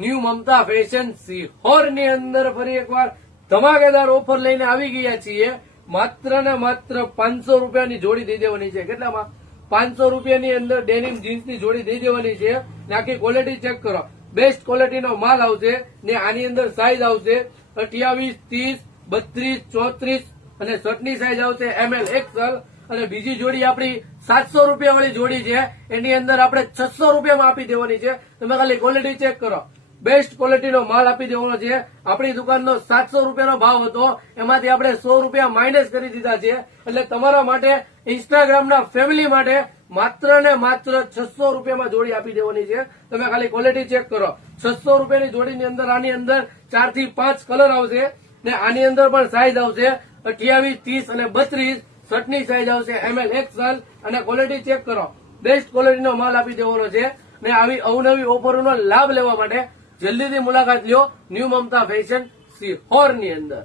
New મમતા fashion Sihor ની અંદર ફરી એકવાર ધમાકેદાર ઓફર લઈને આવી ગયા છીએ. માત્ર ને માત્ર 500 રૂપિયાની જોડી દઈ દેવાની છે. કેટલામાં? 500 રૂપિયાની અંદર ડેનિમ જીન્સની જોડી દઈ દેવાની છે. ને આખી ક્વોલિટી ચેક કરો. બેસ્ટ ક્વોલિટીનો માલ આવશે ને આની અંદર સાઈઝ આવશે 28, 30, 32, 34 અને શર્ટની સાઈઝ આવશે ML XL. અને બીજી જોડી આપણી 700 રૂપિયા વાળી જોડી છે, એની અંદર આપણે 600 રૂપિયામાં આપી દેવાની છે. તમે ખાલી ક્વોલિટી ચેક કરો. બેસ્ટ ક્વોલિટીનો માલ આપી દેવાનો છે. આપણી દુકાનનો 700 રૂપિયાનો ભાવ હતો, એમાંથી આપણે 100 રૂપિયા માઇનસ કરી દીધા છે. એટલે તમારા માટે ઇન્સ્ટાગ્રામના ફેમિલી માટે માત્ર ને માત્ર 600 રૂપિયામાં જોડી આપી દેવાની છે. તમે ખાલી ક્વોલિટી ચેક કરો. 600 રૂપિયાની જોડીની અંદર આની અંદર 4 થી 5 કલર આવશે ને આની અંદર પણ સાઈઝ આવશે 28, 30 અને 32. શર્ટની સાઈઝ આવશે ML XL અને ક્વોલિટી ચેક કરો. બેસ્ટ ક્વોલિટીનો માલ આપી દેવાનો છે. ને આવી અવનવી ઓફરોનો લાભ લેવા માટે જલ્દીથી મુલાકાત લ્યો ન્યૂ મમતા ફેશન સિહોર ની અંદર.